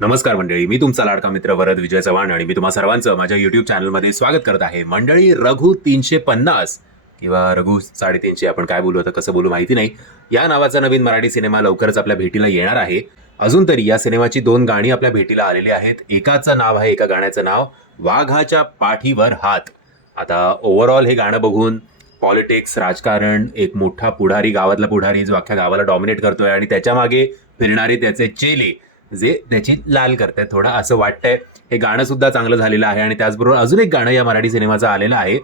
नमस्कार मंडळी, मी तुमचा लाडका मित्र वरद विजय चव्हाण आणि मी तुम्हा सर्वांचं माझ्या युट्यूब चॅनलमध्ये स्वागत करत आहे. मंडळी, रघु 350 किंवा रघु 350 आपण काय बोलू आता कसं बोलू माहिती नाही, या नावाचा नवीन मराठी सिनेमा लवकरच आपल्या भेटीला येणार आहे. अजून तरी या सिनेमाची 2 गाणी आपल्या भेटीला आलेली आहेत. एकाचं नाव आहे, एका गाण्याचं नाव वाघाच्या पाठीवर हात. आता ओव्हरऑल हे गाणं बघून पॉलिटिक्स, राजकारण, एक मोठा पुढारी, गावातला पुढारी जो अख्ख्या गावाला डॉमिनेट करतोय आणि त्याच्या मागे फिरणारे त्याचे चेले जे त्याची लाल करतायत थोडं असं वाटतंय. हे गाणं सुद्धा चांगलं झालेलं आहे आणि त्याचबरोबर अजून एक गाणं या मराठी सिनेमाचं आलेलं आहे.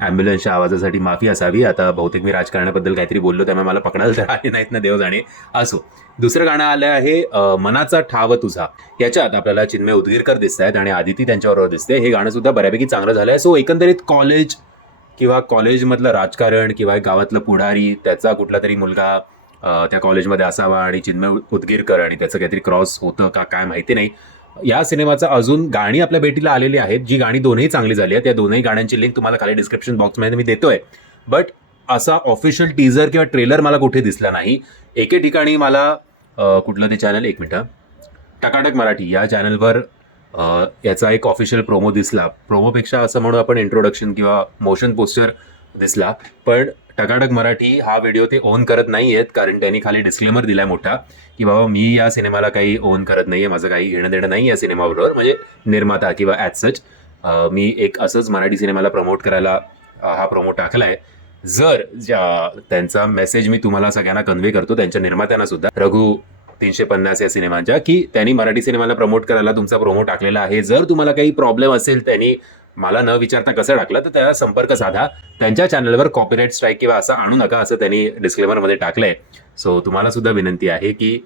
ॲम्ब्युलन्सच्या आवाजासाठी माफी असावी. आता बहुतेक मी राजकारणाबद्दल काहीतरी बोललो त्यामुळे मला पकडायला तर आले नाहीत ना, देव जाणे. असो, दुसरं गाणं आलं आहे मनाचा ठाव तुझा. याच्यात आपल्याला चिन्मय उदगीरकर दिसत आहेत आणि आदिती त्यांच्याबरोबर दिसते. हे गाणं सुद्धा बऱ्यापैकी चांगलं झालं आहे. सो एकंदरीत कॉलेज किंवा कॉलेजमधलं राजकारण किंवा गावातलं पुढारी, त्याचा कुठला तरी मुलगा त्या कॉलेजमध्ये असावा आणि चिन्मय उदगीरकर आणि त्याचं काहीतरी क्रॉस होतं का काय माहिती नाही. या सिनेमाचं अजून गाणी आपल्या भेटीला आलेली आहेत, जी गाणी दोन्ही चांगली झाली आहेत. त्या दोन्ही गाण्यांची लिंक तुम्हाला खाली डिस्क्रिप्शन बॉक्समध्ये मी देतोय. बट असा ऑफिशियल टीजर किंवा ट्रेलर मला कुठे दिसला नाही. एके ठिकाणी मला कुठलं ते चॅनल, एक मिनिट, टकाटक मराठी या चॅनलवर याचा एक ऑफिशियल प्रोमो दिसला. प्रोमोपेक्षा असं म्हणून आपण इंट्रोडक्शन किंवा मोशन पोस्टर दिसला. पण टकाटक मराठी हा व्हिडिओ ते ओन करत नाही आहेत, कारण त्यांनी खाली डिस्क्लेमर दिलाय मोठा की बाबा मी या सिनेमाला काही ओन करत नाहीये, माझं काही घेणं देणं नाही या सिनेमाबरोबर, म्हणजे निर्माता किंवा ॲज सच. मी एक असंच मराठी सिनेमाला प्रमोट करायला हा प्रोमो टाकलाय. जर त्यांचा मेसेज मी तुम्हाला सगळ्यांना कन्व्हे करतो, त्यांच्या निर्मात्यांना सुद्धा, रघु 350 या सिनेमाच्या, की त्यांनी मराठी सिनेमाला प्रमोट करायला तुमचा प्रोमो टाकलेला आहे. जर तुम्हाला काही प्रॉब्लेम असेल, त्यांनी मला न विचारता कसं टाकलं, तर त्याला संपर्क साधा. त्यांच्या चॅनलवर कॉपीराईट स्ट्राईक किंवा असं आणू नका, असं त्यांनी डिस्क्लेमरमध्ये टाकलंय. सो तुम्हाला सुद्धा विनंती आहे की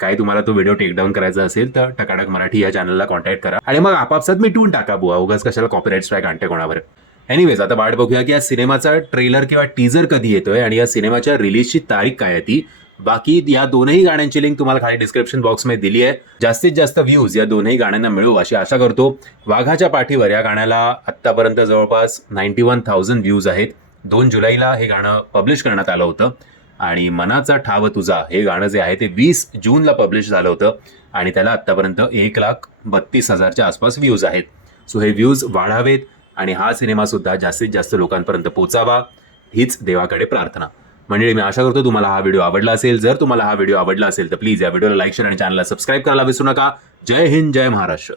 काही तुम्हाला तो व्हिडिओ टेकडाऊन करायचा असेल तर टकाटक मराठी या चॅनलला कॉन्टॅक्ट करा आणि मग आपापसात मिटवून टाका. बुवा उगाच कशाला कॉपीराईट स्ट्राईक आणते कोणावर. एनिवेज, आता वाट बघूया की या सिनेमाचा ट्रेलर किंवा टीजर कधी येतोय आणि या सिनेमाच्या रिलीजची तारीख काय आहे ती. बाकी या दोनही गाण्यांची लिंक तुम्हाला खाली डिस्क्रिप्शन बॉक्समध्ये दिली आहे. जास्तीत जास्त व्ह्यूज या दोनही गाण्यांना मिळू अशी आशा करतो. वाघाच्या पाठीवर या गाण्याला आत्तापर्यंत जवळपास 91,000 व्ह्यूज आहेत. 2 जुलैला हे गाणं पब्लिश करण्यात आलं होतं आणि मनाचा ठाव तुझा हे गाणं जे आहे ते 20 जूनला पब्लिश झालं होतं आणि त्याला आत्तापर्यंत 1,32,000च्या आसपास व्ह्यूज आहेत. सो हे व्ह्यूज वाढावेत आणि हा सिनेमा सुद्धा जास्तीत जास्त लोकांपर्यंत पोचावा, हीच देवाकडे प्रार्थना. म्हणजे मी आशा करतो तुम्हाला हा व्हिडिओ आवडला असेल. जर तुम्हाला हा व्हिडिओ आवडला असेल तर प्लीज या व्हिडिओला लाईक, शेअर आणि चॅनलला सबस्क्राईब करायला विसरू नका. जय हिंद, जय महाराष्ट्र.